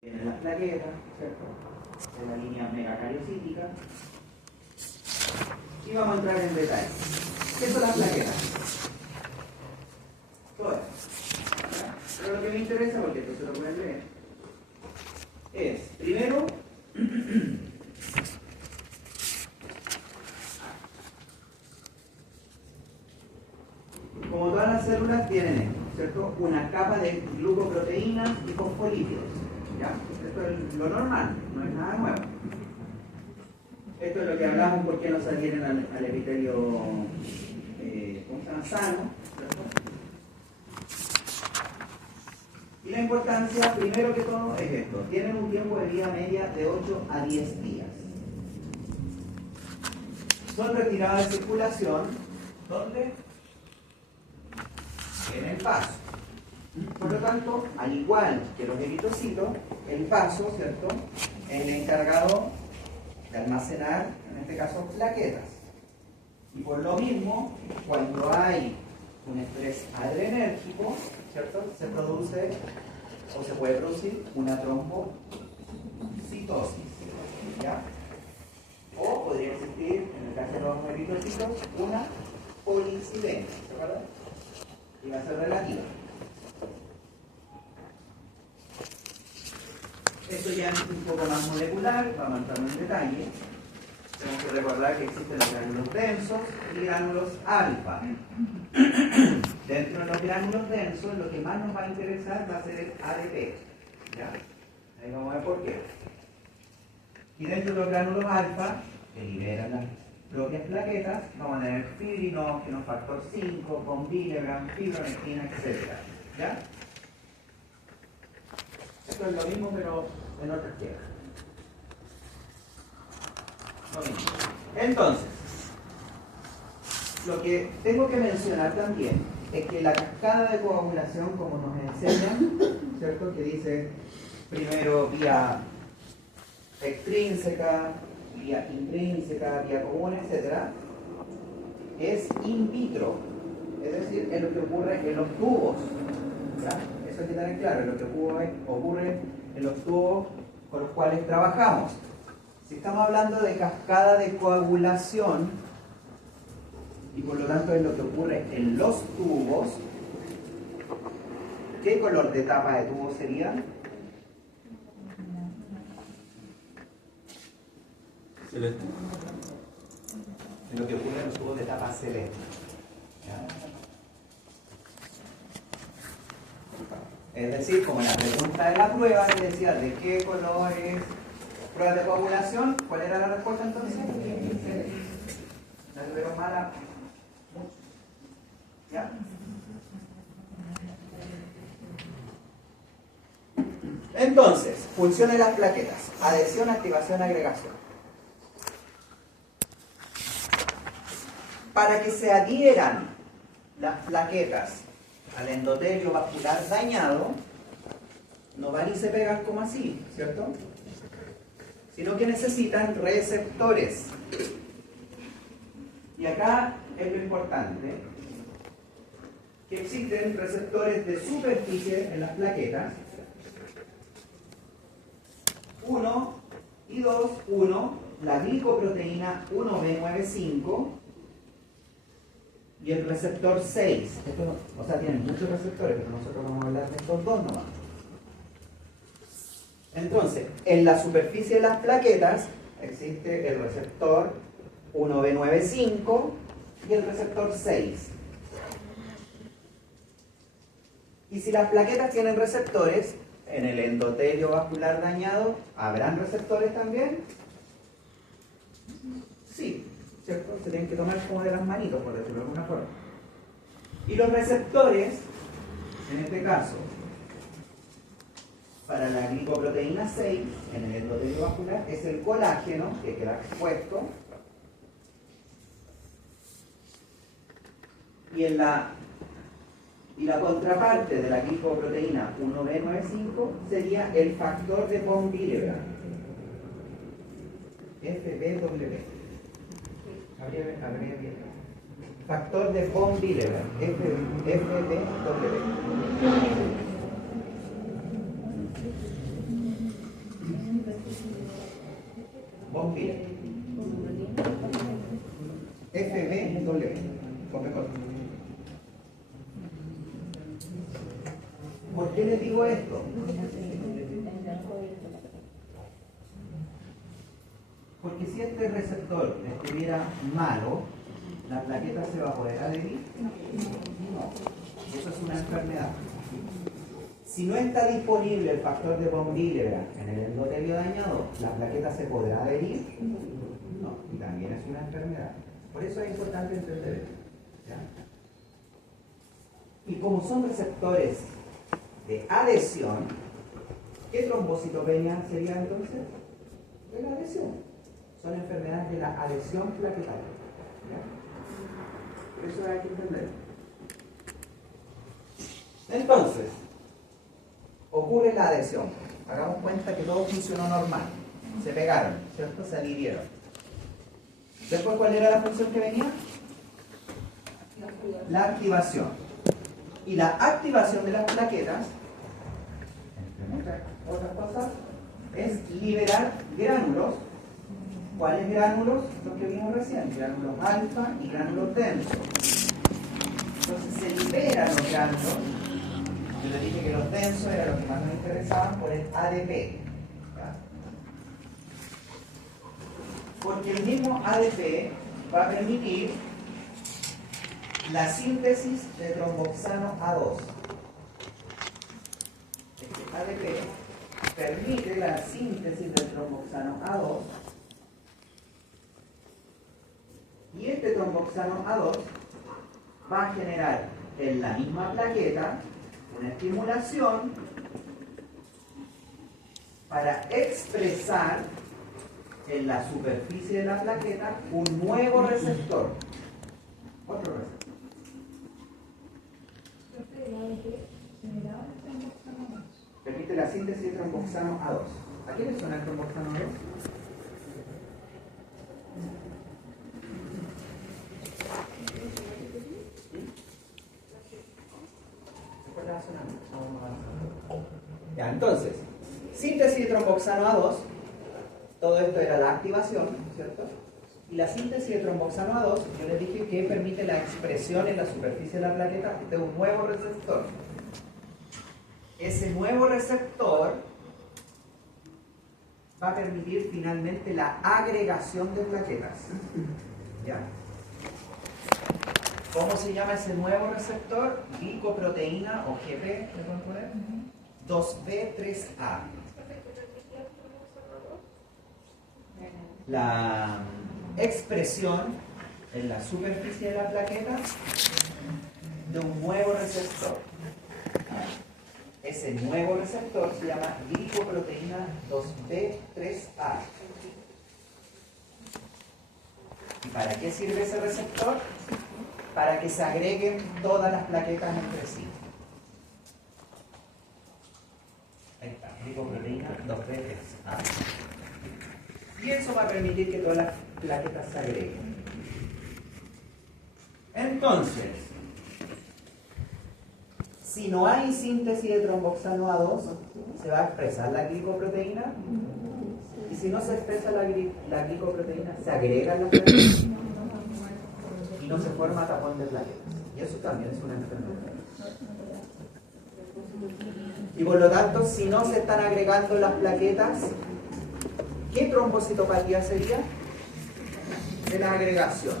Tiene las plaquetas, ¿cierto? En la línea megacariocítica. Y vamos a entrar en detalle. ¿Qué son las plaquetas? Todas. ¿Ya? Pero lo que me interesa, porque esto se lo pueden leer, es, primero, como todas las células tienen esto, ¿cierto? Una capa de glucoproteínas y fosfolípidos. ¿Ya? Esto es lo normal, no es nada nuevo. Esto es lo que hablamos porque no se adhieren al epitelio ¿cómo se llama? Sano, ¿cierto? Y la importancia, primero que todo, es esto. Tienen un tiempo de vida media de 8 a 10 días. Son retiradas de circulación, ¿dónde? En el vaso. Por lo tanto, al igual que los eritrocitos, el vaso, ¿cierto?, es el encargado de almacenar, en este caso, plaquetas. Y por lo mismo, cuando hay un estrés adrenérgico, ¿cierto?, se produce o se puede producir una trombocitosis, ¿ya? O podría existir, en el caso de los eritrocitos, una policidemia, ¿se acuerdan? Y va a ser relativa. Esto ya es un poco más molecular, vamos a entrar en detalle. Tenemos que recordar que existen los gránulos densos y gránulos alfa. Dentro de los gránulos densos, lo que más nos va a interesar va a ser el ADP. ¿Ya? Ahí vamos a ver por qué. Y dentro de los gránulos alfa, que liberan las propias plaquetas, vamos a tener fibrinógeno, factor 5, von Willebrand, fibronectina, etc. ¿Ya? Esto es lo mismo, pero en otra tierra. Entonces, lo que tengo que mencionar también es que la cascada de coagulación, como nos enseñan, ¿cierto?, que dice primero vía extrínseca, vía intrínseca, vía común, etc., es in vitro, es decir, es lo que ocurre en los tubos. ¿Ya? Eso hay que tener claro, es lo que ocurre en los tubos con los cuales trabajamos. Si estamos hablando de cascada de coagulación, y por lo tanto es lo que ocurre en los tubos, ¿qué color de tapa de tubo sería? Celeste. Es lo que ocurre en los tubos de tapa celeste. ¿Ya? Es decir, como la pregunta de la prueba que decía de qué color es prueba de coagulación, ¿cuál era la respuesta entonces? La tuvieron mala. ¿Ya? Entonces, función de las plaquetas: adhesión, activación, agregación. Para que se adhieran las plaquetas al endotelio vascular dañado, no van y se pegan como así, ¿cierto? Sino que necesitan receptores. Y acá es lo importante, que existen receptores de superficie en las plaquetas. 1 y 2, 1, la glicoproteína 1B95 y el receptor 6. Esto, o sea, tienen muchos receptores, pero nosotros vamos a hablar de estos dos nomás. Entonces, en la superficie de las plaquetas existe el receptor 1B95 y el receptor 6. Y si las plaquetas tienen receptores, en el endotelio vascular dañado, ¿habrán receptores también? Sí, ¿cierto? Se tienen que tomar como de las manitos, por decirlo de alguna forma. Y los receptores, en este caso, para la glicoproteína 6, en el endotelio vascular, es el colágeno, que queda expuesto. Y la contraparte de la glicoproteína 1B95 sería el factor de von Willebrand, FBW. Factor de von Willebrand, FBW. von Willebrand. FBW, con B corta. ¿Por qué les digo esto? Porque si este receptor estuviera malo, ¿la plaqueta se va a poder adherir? No. Eso es una enfermedad. Si no está disponible el factor de von Willebrand en el endotelio dañado, ¿la plaqueta se podrá adherir? No. Y también es una enfermedad. Por eso es importante entender esto. ¿Ya? Y como son receptores de adhesión, ¿qué trombocitopenia sería entonces? De la adhesión. Son enfermedades de la adhesión plaquetaria. ¿Ya? Por eso hay que entender. Entonces, ocurre la adhesión. Hagamos cuenta que todo funcionó normal. Se pegaron, ¿cierto? Se adhirieron. Después, ¿cuál era la función que venía? La activación. Y la activación de las plaquetas, entre muchas otras cosas, es liberar gránulos. ¿Cuáles gránulos? Los que vimos recién, gránulos alfa y gránulos densos. Entonces se liberan los gránulos. Yo les dije que los densos eran los que más nos interesaban por el ADP. ¿Ya? Porque el mismo ADP va a permitir la síntesis de tromboxano A2. Este ADP permite la síntesis del tromboxano A2. Y este tromboxano A2 va a generar en la misma plaqueta una estimulación para expresar en la superficie de la plaqueta un nuevo receptor. Otro receptor. Permite la síntesis de tromboxano A2. ¿A qué le suena el tromboxano A2? Ya, entonces, síntesis de tromboxano A2, todo esto era la activación, ¿cierto? Y la síntesis de tromboxano A2, yo les dije que permite la expresión en la superficie de la plaqueta de un nuevo receptor. Ese nuevo receptor va a permitir finalmente la agregación de plaquetas. ¿Ya? ¿Cómo se llama ese nuevo receptor? Glicoproteína o GP, ¿le pueden poner? 2B3A. La expresión en la superficie de la plaqueta de un nuevo receptor. Ese nuevo receptor se llama glicoproteína 2B3A. ¿Y para qué sirve ese receptor? Para que se agreguen todas las plaquetas entre sí. Ahí está, glicoproteína 2B3A. Y eso va a permitir que todas las plaquetas se agreguen. Entonces, si no hay síntesis de tromboxano A2, ¿se va a expresar la glicoproteína? Y si no se expresa la glicoproteína, ¿se agregan las plaquetas? Y no se forma tapón de plaquetas. Y eso también es una enfermedad. Y por lo tanto, si no se están agregando las plaquetas, ¿qué trombocitopatía sería? De la agregación.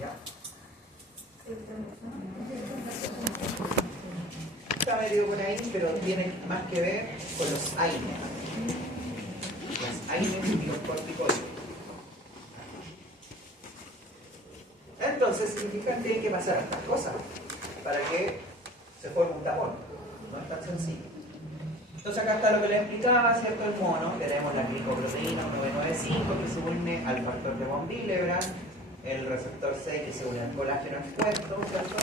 ¿Ya? Está medio por ahí, pero tiene más que ver con los AINES. Los AINES y los corticoides. Entonces significa que tienen que pasar estas cosas para que se forme un tapón. No es tan sencillo. Entonces acá está lo que les explicaba, ¿cierto? El mono, tenemos la glicoproteína 1995 que se une al factor de von Willebrand, el receptor 6 que se une al colágeno expuesto, ¿cierto?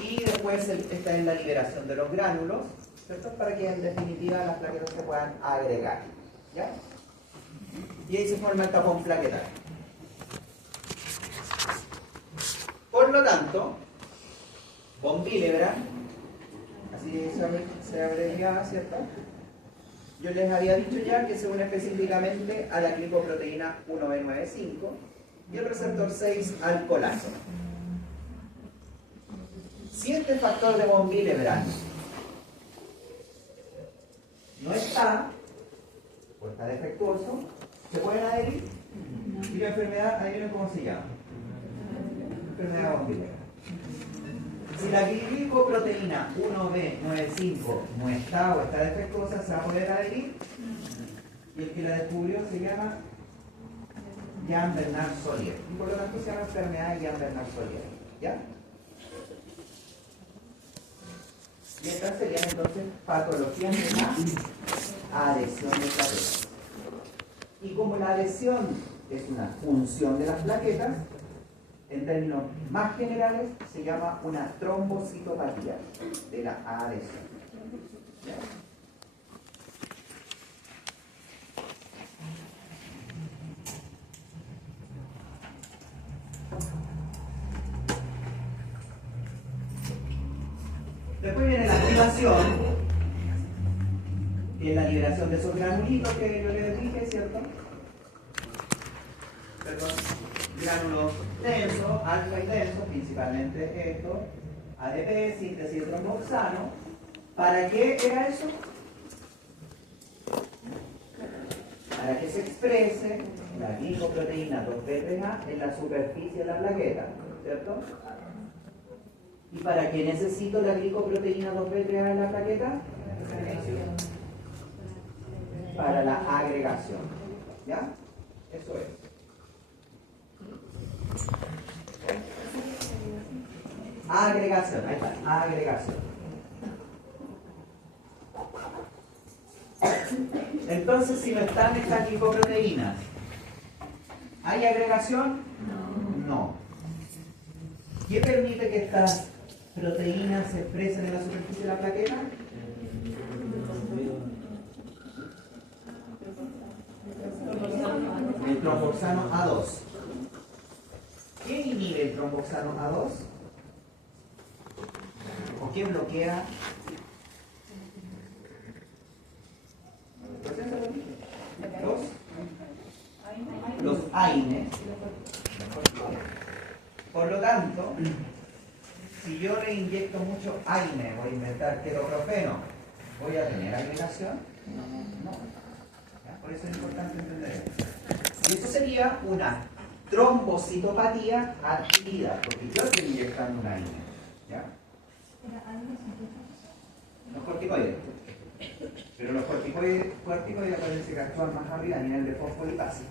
Y después está en la liberación de los gránulos, ¿cierto? Para que en definitiva las plaquetas se puedan agregar, ¿ya? Y ahí se forma el tapón plaquetario. Por lo tanto, von Willebrand, así se abreviaba, ¿cierto? yo les había dicho ya que se une específicamente a la glicoproteína 1B95 y el receptor 6 al colágeno. Si este factor de von Willebrand no está, o está defectuoso, ¿se pueden adherir? ¿Y la enfermedad, adivinen cómo se llama? Enfermedad von Willebrand. Si la glicoproteína 1B95 no está o está defectuosa, ¿se va a poder adherir? Y el que la descubrió se llama Jean Bernard Solier. Y por lo tanto se llama enfermedad de Jean Bernard Solier. ¿Ya? Y estas serían entonces patologías de la adhesión de plaquetas. Y como la adhesión es una función de las plaquetas, en términos más generales se llama una trombocitopatía de la adhesión. ¿Ya? Después viene la activación, que es la liberación de esos granulitos que yo les dije, ¿cierto? Perdón, gránulos densos, alfa y densos, principalmente estos, ADP, síntesis de tromboxano. ¿Para qué era eso? Para que se exprese la glicoproteína 2B3A en la superficie de la plaqueta, ¿cierto? ¿Y para qué necesito la glicoproteína 2B3A en la plaqueta? Para la agregación. ¿Ya? Eso es. Agregación, ahí está, agregación. Entonces, si no están estas glicoproteínas, ¿hay agregación? No. ¿Qué permite que estas proteínas se expresen en la superficie de la plaqueta? El tromboxano A2. ¿Qué inhibe el tromboxano A2? ¿O qué bloquea? Los AINES. Por lo tanto, si yo le inyecto mucho AINE, voy a inventar quetoprofeno, ¿voy a tener agregación? No. ¿Ya? Por eso es importante entender esto. Y esto sería una trombocitopatía adquirida, porque yo estoy inyectando un AINE. ¿Ya? Los corticoides. Pero los corticoides parece que actúan más rápido a nivel de fosfolipasa.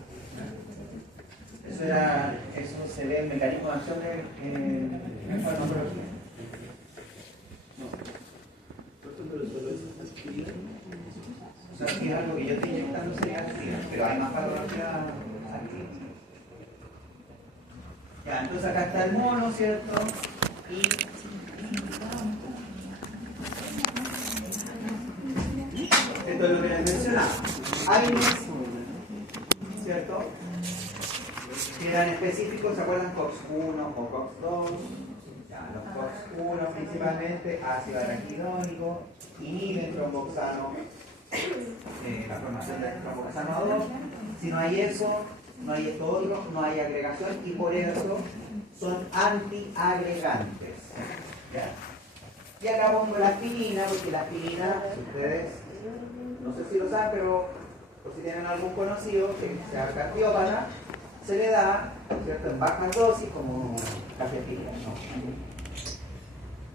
Eso se ve en mecanismo de acción en farmacología. O sea, si es algo que yo estoy inyectando sería aspirina, pero hay más patología aspirina. Ya, entonces acá está el mono, ¿cierto? Y esto es lo que les mencionaba. AINES, ¿cierto? Que eran específicos, ¿se acuerdan? COX-1 o COX-2. Ya, los COX-1 principalmente, ácido araquidónico, inhiben tromboxano, la formación del tromboxano A2. Si no hay eso, no hay esto otro, no hay agregación y por eso son antiagregantes. ¿Ya? Y acá pongo la aspirina, porque la aspirina, si ustedes, no sé si lo saben, pero por si tienen algún conocido que sea cardiópata, se le da, ¿cierto?, en bajas dosis, como cafetina, ¿no?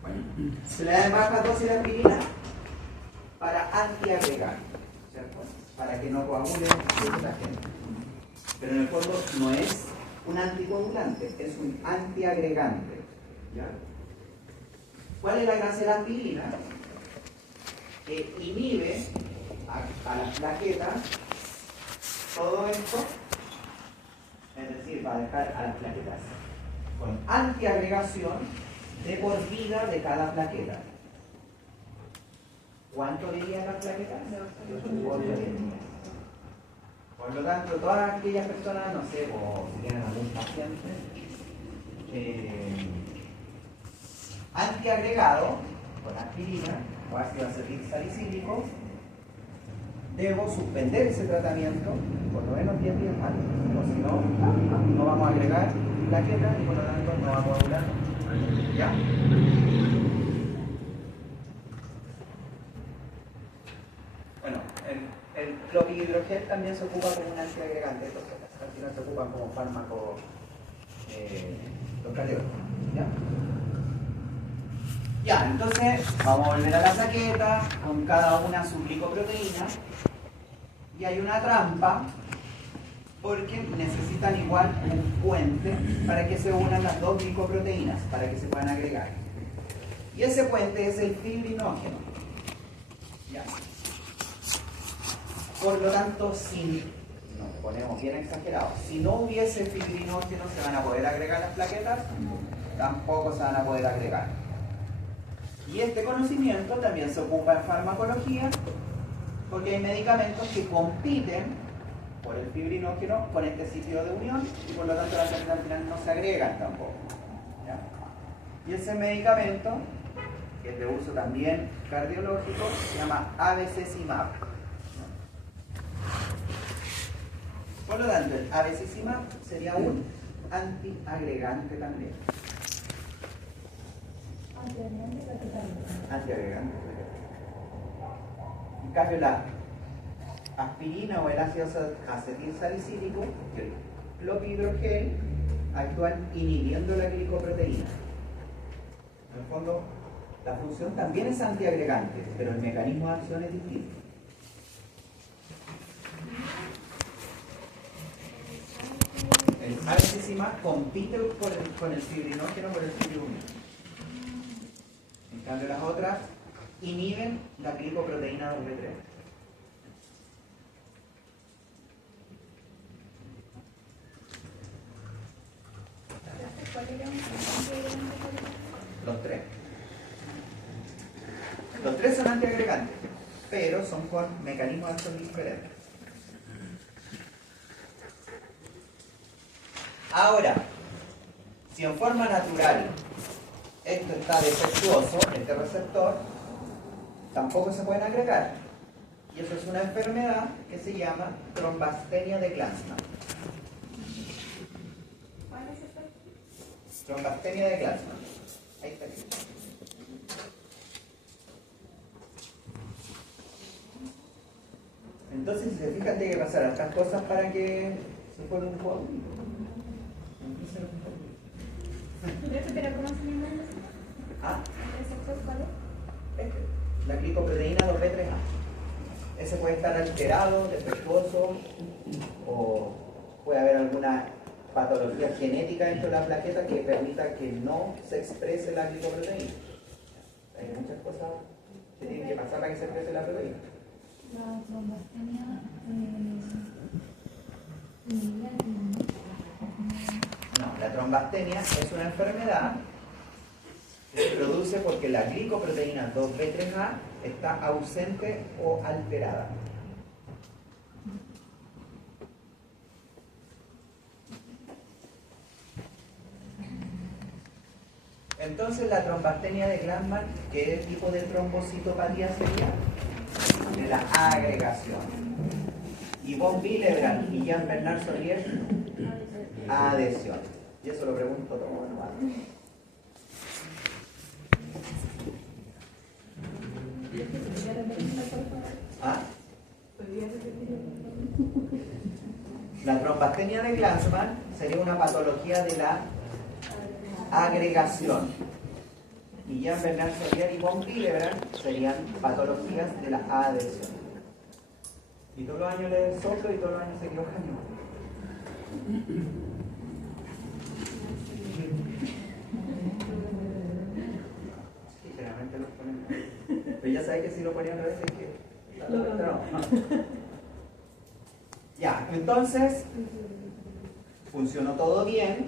Bueno, se le da en bajas dosis la aspirina para antiagregar, ¿cierto? Para que no coagule la gente. Pero en el fondo no es un anticoagulante, es un antiagregante. ¿Ya? ¿Cuál es la gracia de la aspirina? Que inhibe a las plaquetas todo esto. Es decir, va a dejar a las plaquetas con antiagregación de por vida de cada plaqueta. ¿Cuánto dirían las plaquetas? 8 días. Por lo tanto, todas aquellas personas, no sé, o si tienen algún paciente antiagregado con aspirina o ácido acetil salicílico, debo suspender ese tratamiento por lo menos 10 días antes, o si no, no vamos a agregar plaquetas y por lo tanto no vamos a ovular. ¿Ya? Bueno, el clopidogrel también se ocupa como un antiagregante, entonces al final se ocupan como fármaco los cardiólogos. ¿Ya? Ya, entonces vamos a volver a la plaqueta con cada una su glicoproteína y hay una trampa porque necesitan igual un puente para que se unan las dos glicoproteínas, para que se puedan agregar. Y ese puente es el fibrinógeno. ¿Ya? Por lo tanto, si nos ponemos bien exagerados, si no hubiese fibrinógeno, ¿se van a poder agregar las plaquetas? Tampoco se van a poder agregar. Y este conocimiento también se ocupa en farmacología, porque hay medicamentos que compiten por el fibrinógeno con este sitio de unión y por lo tanto las plaquetas al final no se agregan tampoco. ¿Ya? Y ese medicamento, que es de uso también cardiológico, se llama abececimab. Por lo tanto, el abececimab sería un antiagregante también. Antiagregante. En cambio, la aspirina o el ácido acetilsalicílico, el clopidogrel, actúan inhibiendo la glicoproteína. En el fondo, la función también es antiagregante, pero el mecanismo de acción es distinto. El abececimab compite con el fibrinógeno por el fibrinógeno. En cambio, las otras inhiben la glicoproteína 2B3. Los tres. Los tres son antiagregantes, pero son con mecanismos de acción diferentes. Ahora, si en forma natural esto está defectuoso, este receptor, tampoco se pueden agregar. Y eso es una enfermedad que se llama trombastenia de Glanzmann. ¿Cuál es esta? Trombastenia de Glanzmann. Ahí está. Entonces, si se fijan, tiene que pasar estas cosas para que se forme un juego. ¿Pero cómo se llama eso? Ah, ¿El receptor cuál es? la glicoproteína 2B3A. Ese puede estar alterado, defectuoso, o puede haber alguna patología genética dentro de la plaqueta que permita que no se exprese la glicoproteína. Hay muchas cosas que tienen que pasar para que se exprese la proteína. La trombastenia No, la trombastenia es una enfermedad que se produce porque la glicoproteína 2B3A está ausente o alterada. Entonces la trombastenia de Glanzmann, ¿qué tipo de trombocitopatía sería? De la agregación. Y von Willebrand y Jean-Bernard Solier, adhesión. Y eso lo pregunto todo, ¿no? ¿Ah? La trombastenia de Glanzmann sería una patología de la agregación. Y Jean-Bernard Solier y von Willebrand serían patologías de la adhesión. Y todos los años le soplo y todos los años se equivocan. Sí, generalmente los ponen. Pero ya sabéis que si lo ponían a veces es que... No. Ya, entonces funcionó todo bien,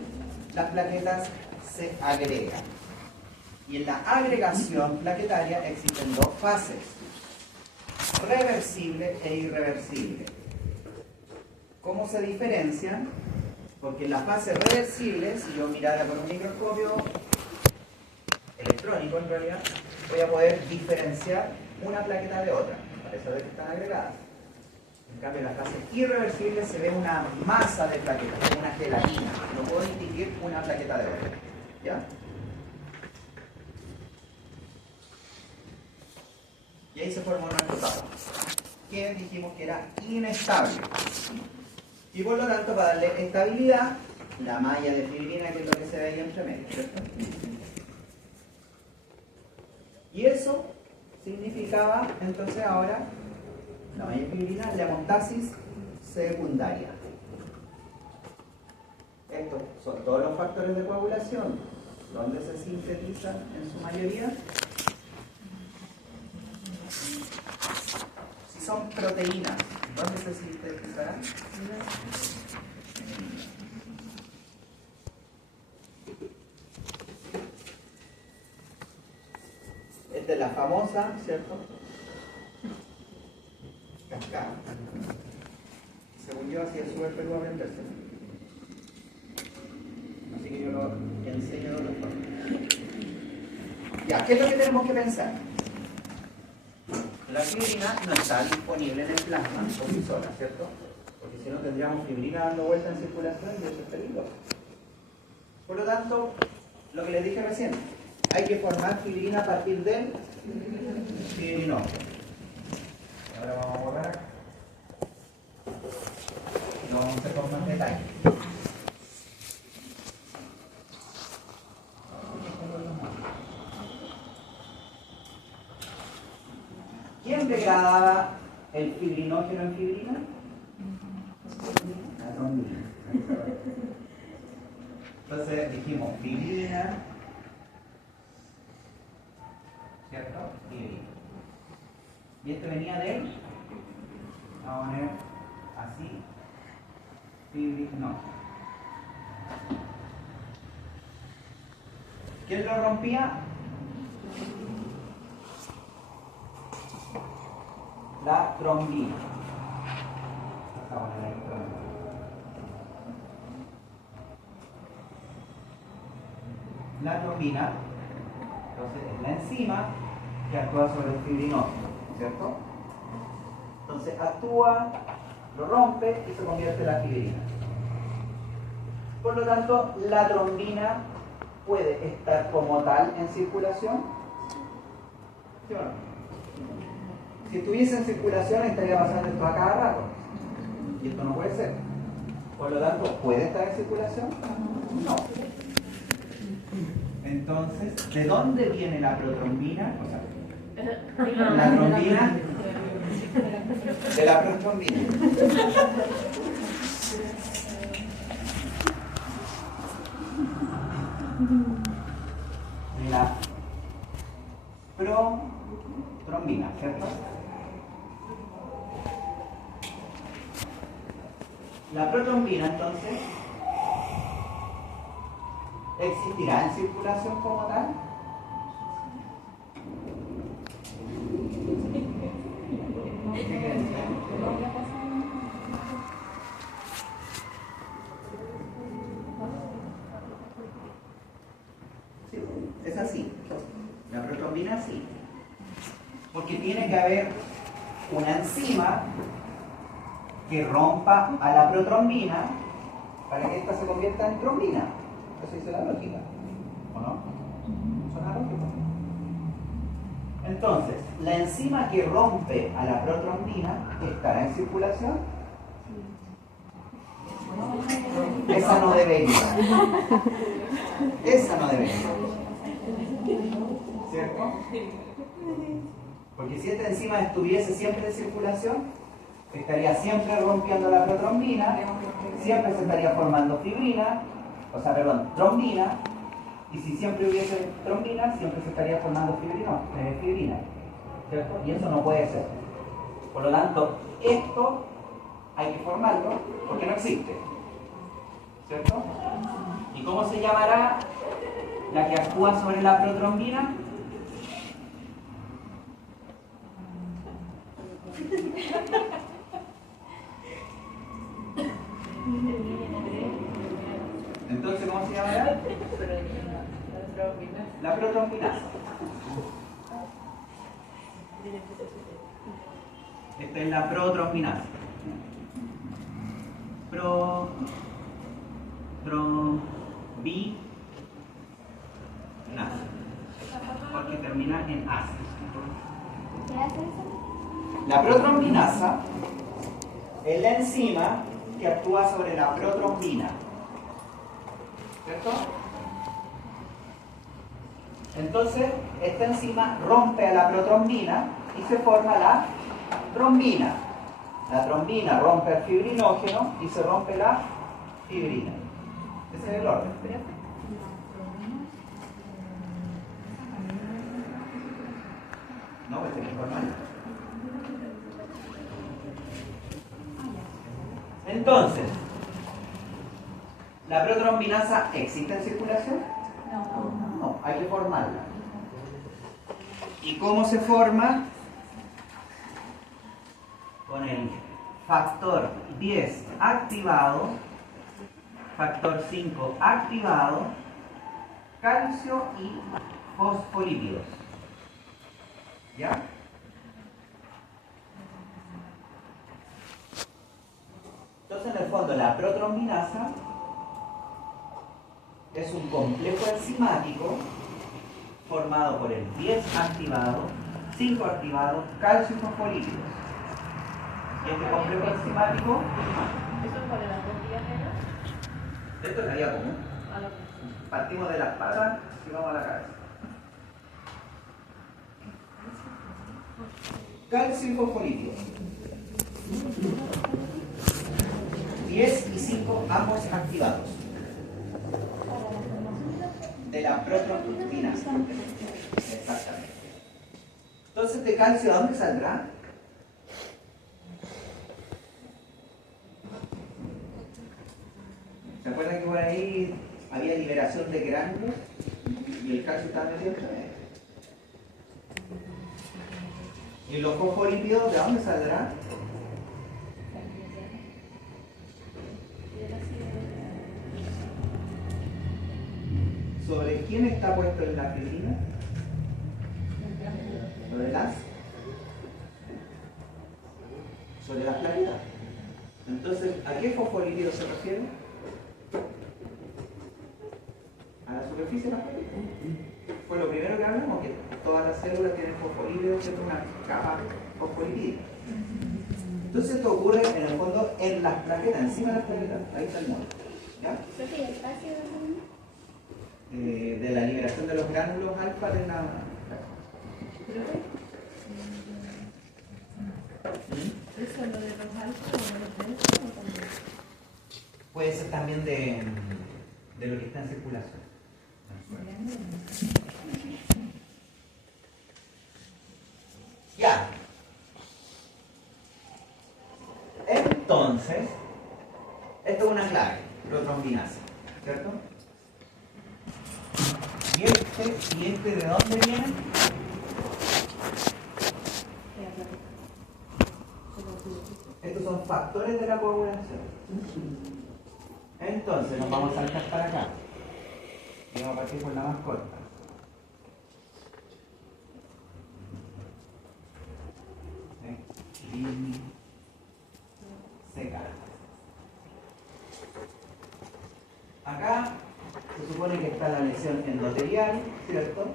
las plaquetas se agregan. Y en la agregación plaquetaria existen dos fases, reversible e irreversible. ¿Cómo se diferencian? Porque en la fase reversible, si yo mirara con un microscopio electrónico en realidad, voy a poder diferenciar una plaqueta de otra, a pesar de que están agregadas. En cambio, en las fases irreversibles se ve una masa de plaquetas, una gelatina. No puedo distinguir una plaqueta de otra. ¿Ya? Y ahí se formó nuestro tapo, que dijimos que era inestable. Y por lo tanto, para darle estabilidad, la malla de fibrina, que es lo que se ve ahí entre medio, ¿cierto? Y eso significaba, entonces ahora, la malla de fibrina, la hemostasis secundaria. Estos son todos los factores de coagulación, donde se sintetizan en su mayoría. Si son proteínas, ¿dónde se sintetizarán? Esta es la famosa, ¿cierto? Cascada. Según yo, así es súper peludo aprenderse. Así que yo lo enseño de otra forma. Ya, ¿qué es lo que tenemos que pensar? La fibrina no está disponible en el plasma por sí sola, ¿cierto? Porque si no tendríamos fibrina dando vuelta en circulación y eso es peligroso. Por lo tanto, lo que les dije recién, hay que formar fibrina a partir del fibrinógeno. Ahora vamos a borrar acá. Y lo vamos a hacer con más detalle. ¿Quién degradaba el fibrinógeno en fibrina? La trombina. Entonces dijimos fibrina, ¿cierto? Fibrina. Y esto venía de él. Vamos a poner así. Fibrinógeno. ¿Quién lo rompía? La trombina. Vamos a poner ahí trombina. La trombina, entonces, es la enzima que actúa sobre el fibrinógeno, ¿cierto? Entonces actúa, lo rompe y se convierte en la fibrina. Por lo tanto, la trombina puede estar como tal en circulación. ¿Sí o no? Si estuviese en circulación estaría pasando esto a cada rato. Y esto no puede ser. Por lo tanto, ¿puede estar en circulación? No. Entonces, ¿de dónde viene la protrombina? O sea, la trombina de la protrombina. De la protrombina, ¿cierto? La protrombina, entonces, ¿existirá en circulación como tal? ¿Qué creen? Sí, es así. La protrombina sí. Porque tiene que haber una enzima que rompa a la protrombina para que ésta se convierta en trombina. Eso dice la lógica, ¿o no? ¿Suena lógico? Entonces, la enzima que rompe a la protrombina estará en circulación. Esa no debería. Esa no debería. ¿Cierto? Porque si esta enzima estuviese siempre en circulación, estaría siempre rompiendo la protrombina, siempre se estaría formando fibrina, o sea, perdón, trombina, y si siempre hubiese trombina, siempre se estaría formando fibrina, ¿cierto? Y eso no puede ser. Por lo tanto, esto hay que formarlo porque no existe, ¿cierto? ¿Y cómo se llamará la que actúa sobre la protrombina? Entonces, ¿cómo se llamará? La protrombinasa. Esta es la protrombinasa. Protronbinasa. Porque termina en asa. ¿Qué hace eso? La protrombinasa es la enzima que actúa sobre la protrombina. ¿Cierto? Entonces, esta enzima rompe a la protrombina y se forma la trombina. La trombina rompe al fibrinógeno y se rompe la fibrina. Ese es el orden. No, pues es normal. Entonces, ¿la protrombinasa existe en circulación? No, hay que formarla. ¿Y cómo se forma? Con el factor 10 activado, factor 5 activado, calcio y fosfolípidos. ¿Ya? Entonces, en el fondo, la protrombinasa es un complejo enzimático formado por el 10 activado, 5 activado, calcio y fosfolípidos. Y este complejo enzimático, ¿Eso es para las dos vías negras? esto es la vía común. Partimos de las patas y vamos a la cabeza. Calcio y fosfolípidos. 10 y 5, ambos activados. De la protrombinasa. Exactamente. Entonces, ¿de calcio a dónde saldrá? ¿Se acuerdan que por ahí había liberación de gránulos y el calcio estaba metido en medio? ¿Y los fosfolípidos de dónde saldrá? ¿Sobre quién está puesto en la fibrina? ¿Sobre las plaquetas? Entonces, ¿a qué fosfolípido se refiere? A la superficie de las plaquetas. Fue lo primero que hablamos, que todas las células tienen fosfolípidos, es una capa fosfolípida. Entonces esto ocurre en el fondo en las plaquetas, encima de las plaquetas. Ahí está el modo. ¿Ya? Sofía, ¿el calcio de De la liberación de los gránulos alfa de la... ¿Eso lo de los alfa o de los delta o también? Puede ser también de lo que está en circulación. Ya. Entonces, esto es una clave, protrombinasa, ¿cierto? ¿Y este de dónde viene? Estos son factores de la coagulación. Entonces nos vamos a saltar para acá. Y vamos a partir por la más corta. Seca. Acá se supone que está la lesión endotelial, ¿cierto?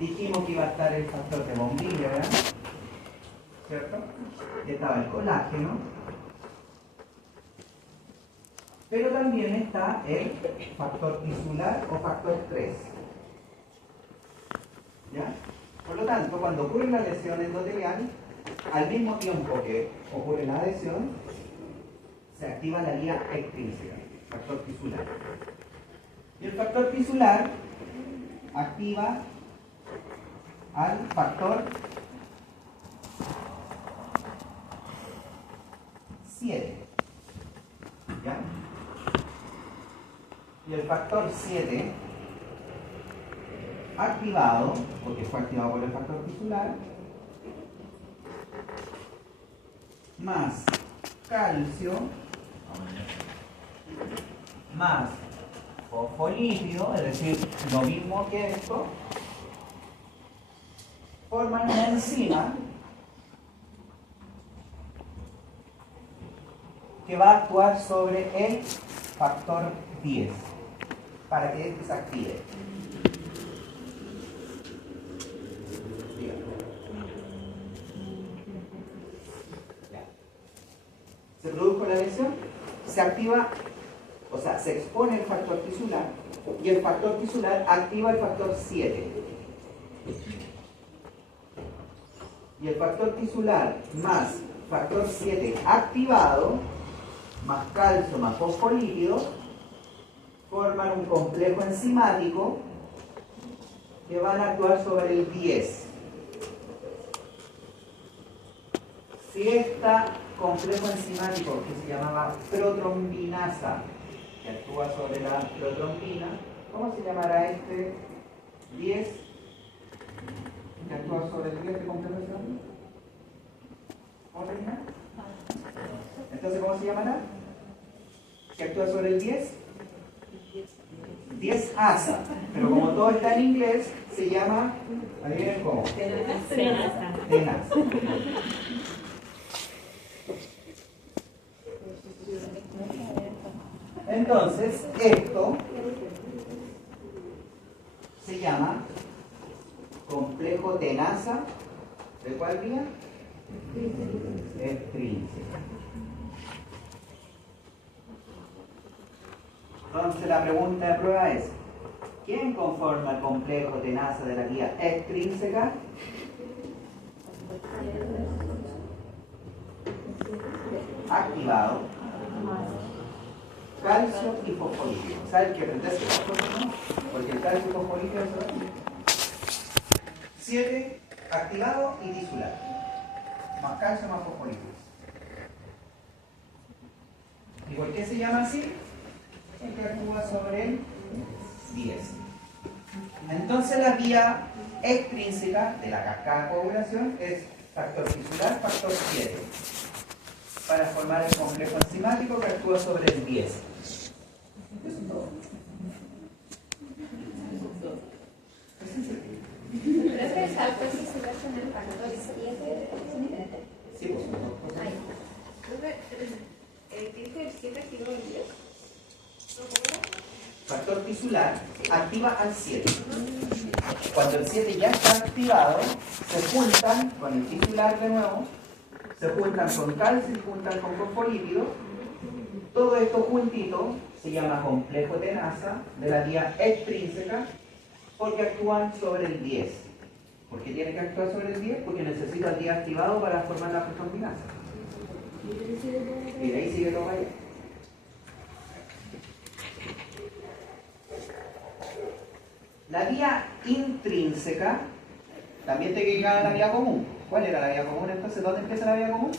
Dijimos que iba a estar el factor de bombilla, ¿verdad? ¿Cierto? Que estaba el colágeno. Pero también está el factor tisular o factor 3. ¿Ya? Por lo tanto, cuando ocurre la lesión endotelial, al mismo tiempo que ocurre la adhesión, se activa la vía extrínseca, factor tisular. Y el factor tisular activa al factor 7. ¿Ya? Y el factor 7 activado, porque fue activado por el factor tisular, más calcio, más fosfolípido, es decir, lo mismo que esto, forman una enzima que va a actuar sobre el factor 10 para que este se active. Se produjo la lesión, se activa, o sea, se expone el factor tisular y el factor tisular activa el factor 7. Y el factor tisular más factor 7 activado, más calcio, más fosfolípido, forman un complejo enzimático que van a actuar sobre el 10. Si este complejo enzimático que se llamaba protrombinasa, que actúa sobre la protrombina, ¿cómo se llamará este 10 que actúa sobre el 10 de complejo enzimático? ¿Cómo termina? Entonces, ¿cómo se llamará? ¿Que actúa sobre el 10? 10-asa. Pero como todo está en inglés, se llama, adivinen cómo. Tenasa. Entonces, esto se llama complejo tenasa. ¿De cuál vía? Extrínseca. Entonces la pregunta de prueba es: ¿quién conforma el complejo tenasa de la vía extrínseca? Activado. Calcio y fosfolípido. ¿Saben que aprenderse las cosas, no? Porque el calcio y fosfolípido son 7 activado y tisular. Más calcio, más fosfolípido. ¿Y por qué se llama así? Porque actúa sobre el 10. Entonces la vía extrínseca de la cascada de coagulación es factor tisular, factor 7, para formar el complejo enzimático que actúa sobre el 10. Eso es todo. ¿Pero que el factor tisular con el factor 7 son diferentes? Sí, pues son dos cosas. ¿Dice el 7 activó el 10? Factor tisular activa al 7. Cuando el 7 ya está activado, se juntan con el tisular de nuevo, se juntan con calcio y juntan con fosfolípido. Todo esto juntito se llama complejo tenasa de la vía extrínseca porque actúan sobre el 10. ¿Por qué tiene que actuar sobre el 10? Porque necesita el 10 activado para formar la protrombinasa. Y de ahí sigue todo allá. La vía intrínseca también tiene que llegar a la vía común. ¿Cuál era la vía común entonces? ¿Dónde empieza la vía común?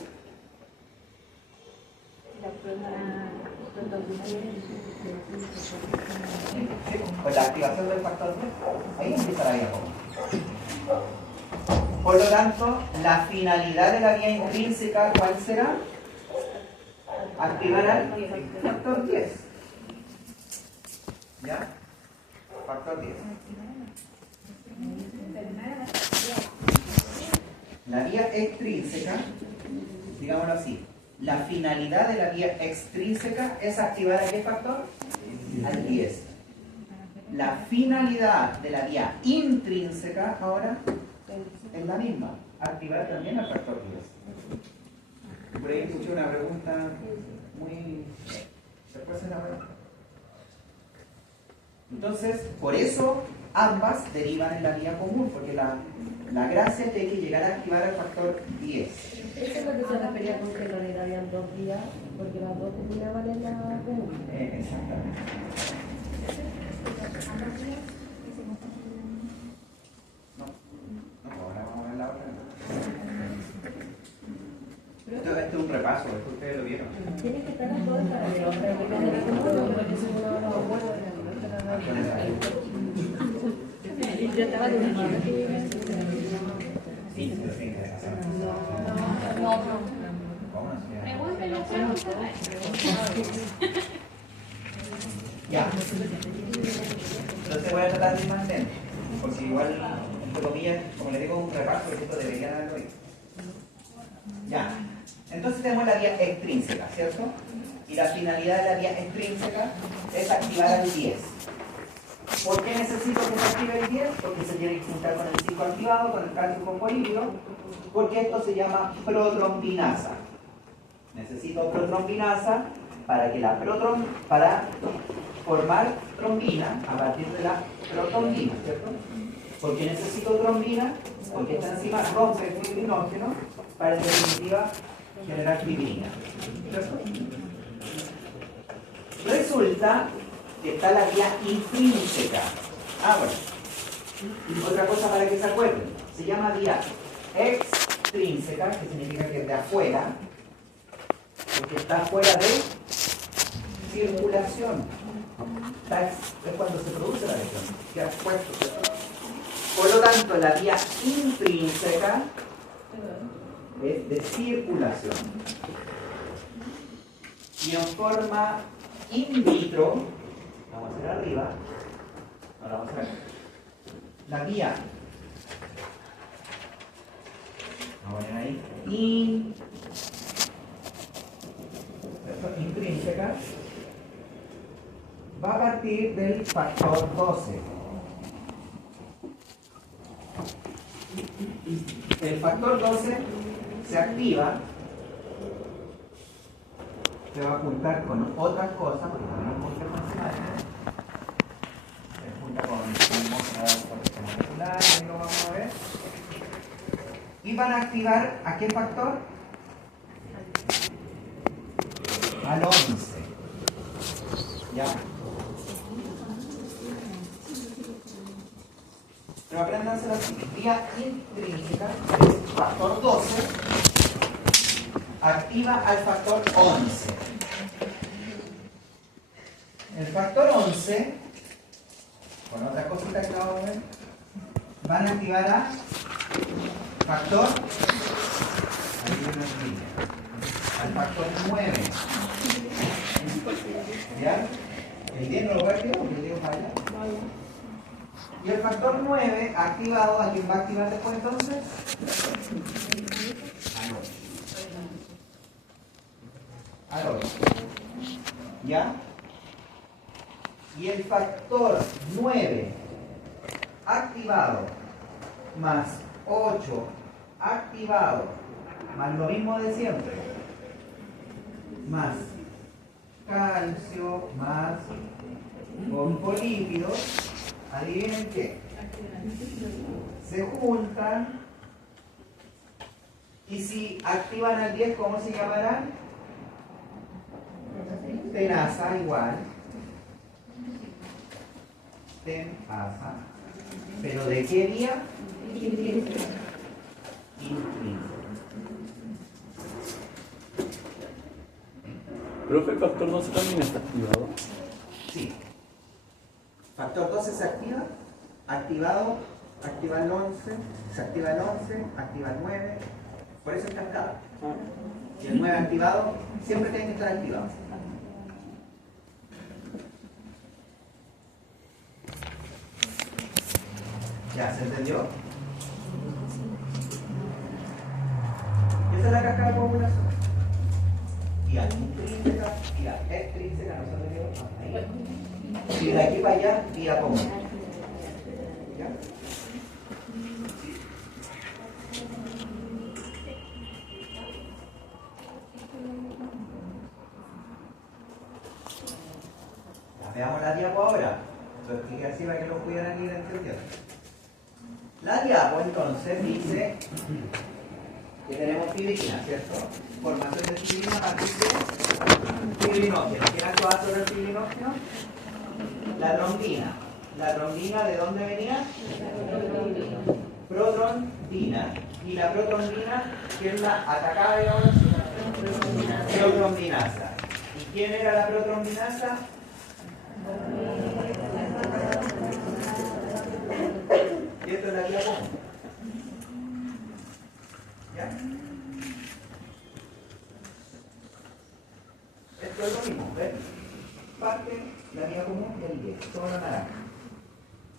Pues la activación del factor 10. Ahí empieza la vía común. Por lo tanto, la finalidad de la vía intrínseca, ¿cuál será? Activar al factor 10. ¿Ya? Factor 10. La vía extrínseca, digámoslo así, la finalidad de la vía extrínseca es activar ¿a qué factor? Al 10. La finalidad de la vía intrínseca ahora es la misma, activar también al factor 10. Por ahí escuché una pregunta muy... ¿Después se la pregunta? Entonces, por eso ambas derivan en la vía común, porque la gracia es que hay que llegar a activar el factor 10. Eso es lo que se refería con que en realidad habían dos vías, porque las dos terminaban en la común. Exactamente. No, ahora vamos a ver la otra. Esto es un repaso, es que ustedes lo vieron. Tienen que estar las dos en paralelo, pero depende de cómo lo porque si uno no lo vuelve a yo estaba diciendo que... Ya. Entonces voy a tratar de ir más lento, porque igual, entre comillas, como le digo, un repaso, esto debería darlo ahí. Ya. Entonces, Entonces tenemos la vía extrínseca, ¿cierto? Y la finalidad de la vía extrínseca es activar al 10. ¿Por qué necesito que se active el 10? Porque se tiene que juntar con el 5 activado, con el calcio fosfolípido, porque esto se llama protrombinasa. Necesito protrombinasa para formar trombina a partir de la protrombina, ¿cierto? ¿Por qué necesito trombina? Porque esta enzima rompe el fibrinógeno para en definitiva generar fibrina, ¿cierto? Resulta que está la vía intrínseca. Bueno, otra cosa para que se acuerden, se llama vía extrínseca, que significa que es de afuera, porque está fuera de circulación. Es cuando se produce la lesión, queda expuesto. Por lo tanto, la vía intrínseca es de circulación. Y en forma in vitro, vamos a hacer arriba, ahora vamos a ver, la vía, vamos a poner ahí, intrínseca, va a partir del factor 12. El factor 12 se activa, se va a juntar con otras cosas, porque también junta con enzimas, se junta con moleculares, ahí lo vamos a ver, y van a activar ¿a qué factor? Al 11. ¿Ya? Pero apréndanse la vía intrínseca, es factor 12, activa al factor 11. El factor 11, con otras cositas que vamos a ver, van a activar a factor, al factor 9. ¿Ya? ¿El 10 no lo voy a activar porque el 10 falla? Y el factor 9 activado, ¿a quién va a activar después entonces? Al 8. ¿Ya? Y el factor 9 activado más 8 activado más lo mismo de siempre, más calcio más fosfolípidos, adivinen qué, se juntan y si activan al 10, ¿cómo se llamarán? Tenasa igual. Tenasa. ¿Pero de qué vía? Intrínseca. Profe, el factor 12 también está activado. Sí. Factor 12 se activa, activado, activa el 11, se activa el 11, activa el 9, por eso es cascada. Y el 9 activado, siempre tiene que estar activado. ¿Ya se entendió? Esa es la cascada de coagulación. Vía intrínseca, vía extrínseca, no se entendió. Ahí. Y de aquí para allá, vía común. ¿Ya? Veamos la diapo ahora. Lo expliqué así para que lo pudieran ir entendiendo. La diapo entonces dice que tenemos fibrina, ¿cierto? Formación de fibrina a partir de fibrinógeno. ¿Quién actúa sobre el fibrinógeno? La trombina. ¿La trombina de dónde venía? Protrombina. Y la protrombina, ¿quién la atacaba y ahora? Protrombinasa. ¿Y quién era la protrombinasa? Y esto es la vía común. ¿Ya? Esto es lo mismo, ¿ven? Parte la vía común del 10, todo lo naranja.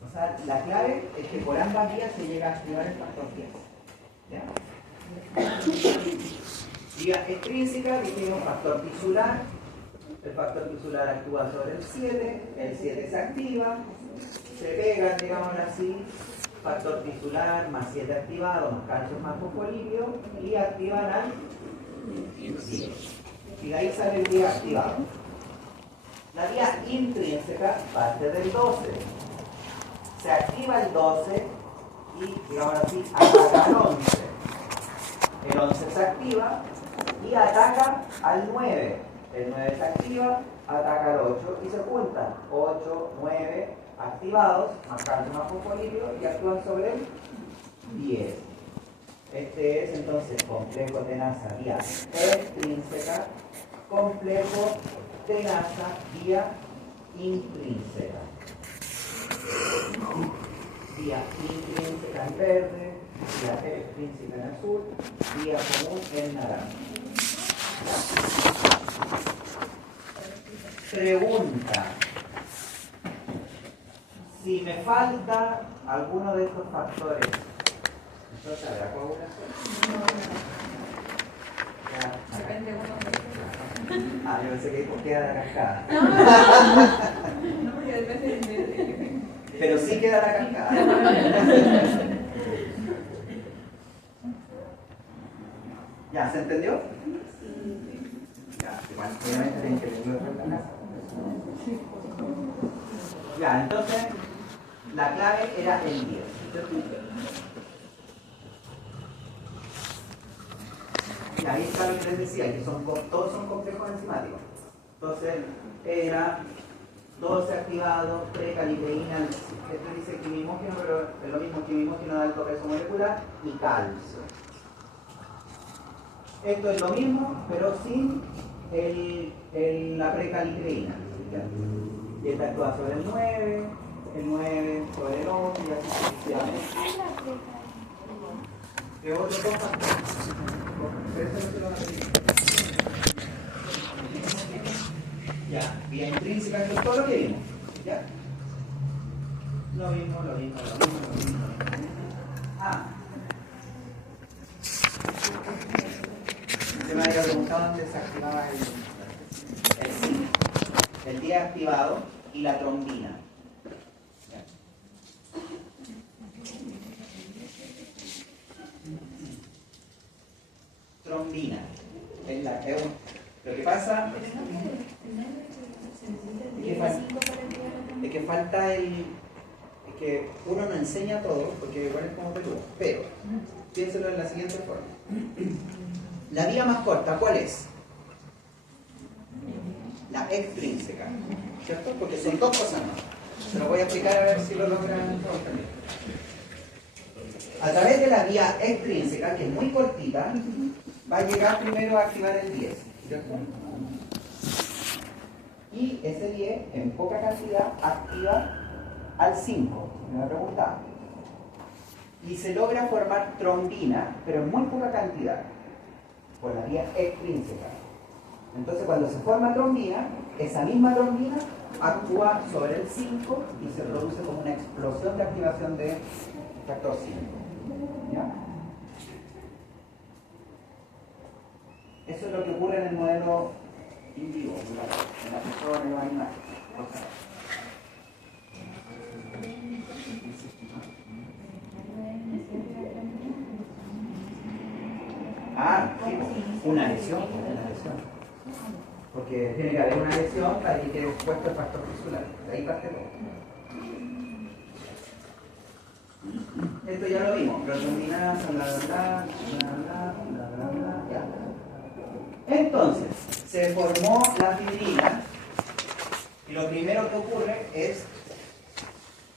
O sea, la clave es que por ambas vías se llega a activar el factor 10. ¿Ya? Vía extrínseca, dijimos factor tisular. El factor tisular actúa sobre el 7 se activa, se pegan, digámoslo así, factor tisular más 7 activado, más calcio más fosfolipio, y activan al 10. Y de ahí sale el día activado. La vía intrínseca parte del 12. Se activa el 12 y, digámoslo así, ataca al 11. El 11 se activa y ataca al 9. El 9 se activa, ataca al 8 y se juntan 8, 9 activados, más calcio más fosfolipio, y actúan sobre el 10. Este es entonces complejo tenaza vía extrínseca, complejo tenaza vía intrínseca. Vía intrínseca en verde, vía extrínseca en azul, vía común en naranja. Pregunta: si me falta alguno de estos factores, ¿entonces habrá coagulación? No. Depende de uno. Ah, yo pensé que queda la cascada. No, porque depende de... Pero sí queda la cascada. ¿Ya se entendió? Ya, igual, obviamente tienen que tenerlo en la casa. Ya, entonces, la clave era el 10. Y ahí está lo que les decía, que todos son complejos enzimáticos. Entonces, era 12 activados, precaliteína, esto dice quimimógeno, pero es lo mismo quimimógeno de alto peso molecular, y calcio. Esto es lo mismo, pero sin la precaliteína. Y esta actúa sobre el 9 sobre el 11 y así sucesivamente. ¿Qué otro cosa? Ya, vía intrínseca, esto es todo lo que vimos. ¿Ya? Lo mismo. Ah. Se me había preguntado dónde se activaba el día activado y la trombina. Trombina. Lo que pasa es que falta es que uno no enseña todo, porque igual es como peludo, pero piénselo en la siguiente forma. La vía más corta, ¿cuál es? La extrínseca, ¿cierto? Porque son dos cosas más. Se lo voy a explicar a ver si lo logran entender. A través de la vía extrínseca, que es muy cortita, va a llegar primero a activar el 10, ¿cierto? Y ese 10, en poca cantidad, activa al 5, me preguntaba. Y se logra formar trombina, pero en muy poca cantidad, por la vía extrínseca. Entonces, cuando se forma trombina, esa misma trombina actúa sobre el 5 y se produce como una explosión de activación de factor 5. ¿Ya? Eso es lo que ocurre en el modelo in vivo, en la persona, en los animales. Ah, sí, una lesión. Porque tiene que haber una lesión para que quede expuesto el factor tisular. De ahí parte todo. Esto ya lo vimos. Proteominasa, bla, ya. Entonces, se formó la fibrina y lo primero que ocurre es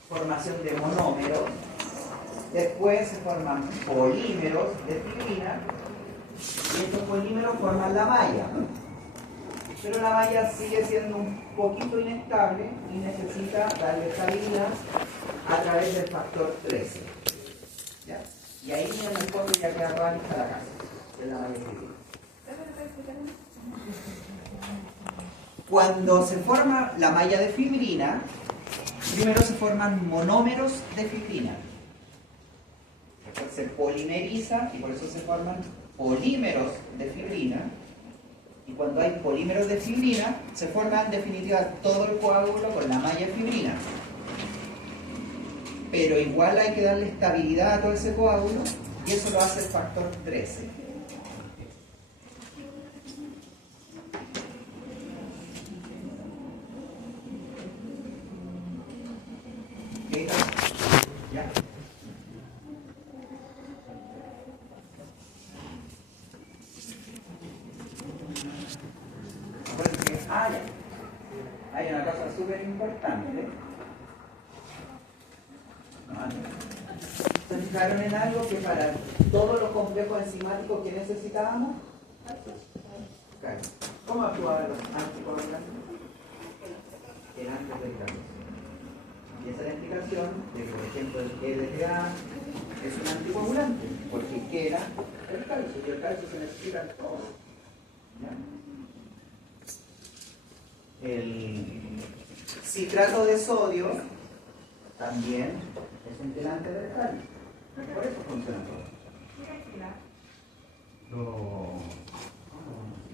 formación de monómeros. Después se forman polímeros de fibrina y estos polímeros forman la malla. Pero la malla sigue siendo un poquito inestable y necesita darle estabilidad a través del factor 13. ¿Ya? Y ahí en el fondo ya queda toda lista la casa, que es la malla fibrina. Cuando se forma la malla de fibrina, primero se forman monómeros de fibrina. Después se polimeriza y por eso se forman polímeros de fibrina, y cuando hay polímeros de fibrina, se forma en definitiva todo el coágulo con la malla de fibrina. Pero igual hay que darle estabilidad a todo ese coágulo, y eso lo hace el factor 13. ¿Ya? Ya. Hay una cosa súper importante. ¿Se fijaron en algo que para todos los complejos enzimáticos que necesitábamos? ¿Cómo actuaban los anticoagulantes? Eran antes del cálculo. Y esa es la explicación de que, por ejemplo, el LDA es un anticoagulante, porque ¿qué era? El calcio, y el calcio se necesita en todo. ¿Ya? El citrato de sodio también es un quelante del calcio. Por eso funciona todo.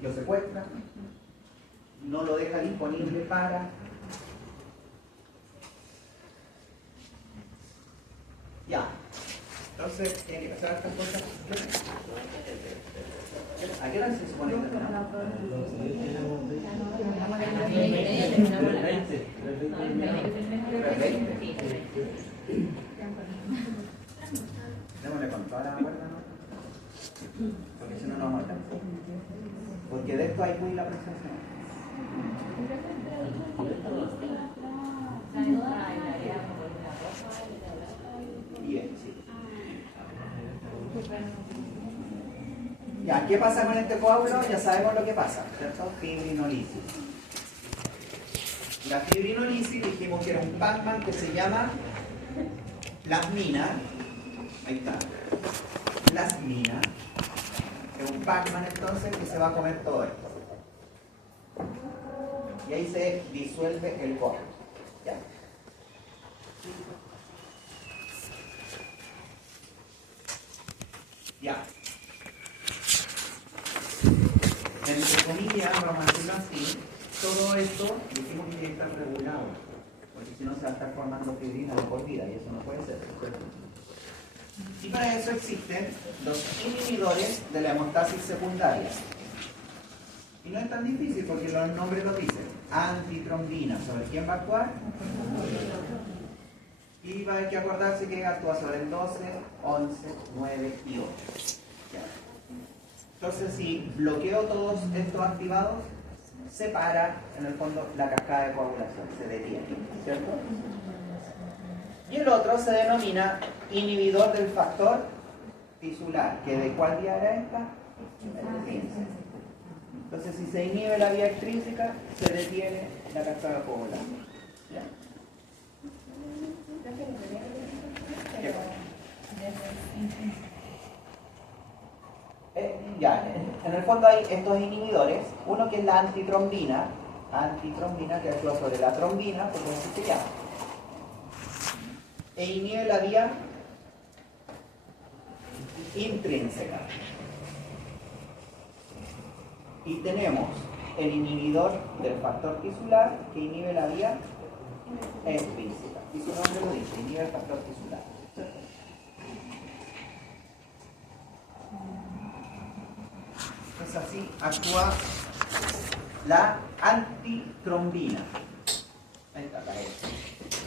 Lo secuestra, no lo deja disponible para... Ya. Entonces, tiene que pasar estas cosas. ¿A qué hora se supone que terminamos? Démosle con toda la cuerda, ¿no? Porque si no, no vamos a alcanzar. Porque de esto hay muy la presentación. Bien, sí. Ya, ¿qué pasa con este coágulo? Ya sabemos lo que pasa, ¿cierto? Fibrinolisis. La fibrinolisis dijimos que era un Pac-Man que se llama plasmina. Ahí está. Plasmina. Es un Pac-Man entonces que se va a comer todo esto. Y ahí se disuelve el coágulo. Ya. Ya. Entre comillas, vamos a decirlo así, todo esto dijimos que tiene que estar regulado, porque si no se va a estar formando fibrina de por vida y eso no puede ser. Y para eso existen los inhibidores de la hemostasis secundaria. Y no es tan difícil porque los nombres lo dicen. Antitrombina. ¿Sobre quién va a actuar? Y va a haber que acordarse que actúa sobre el 12, 11, 9 y 8. ¿Ya? Entonces, si bloqueo todos estos activados, se para, en el fondo, la cascada de coagulación, se detiene, ¿cierto? Y el otro se denomina inhibidor del factor tisular, que ¿de cuál vía era esta? El 15. Entonces, si se inhibe la vía extrínseca, se detiene la cascada coagular. ¿Ya? ¿Qué pasa? Ya, en el fondo hay estos inhibidores, uno que es la antitrombina que actúa sobre la trombina, como se llama, e inhibe la vía intrínseca. Y tenemos el inhibidor del factor tisular que inhibe la vía extrínseca. Y su nombre lo dice, inhibe el factor tisular. Entonces así actúa la antitrombina. Ahí está la X.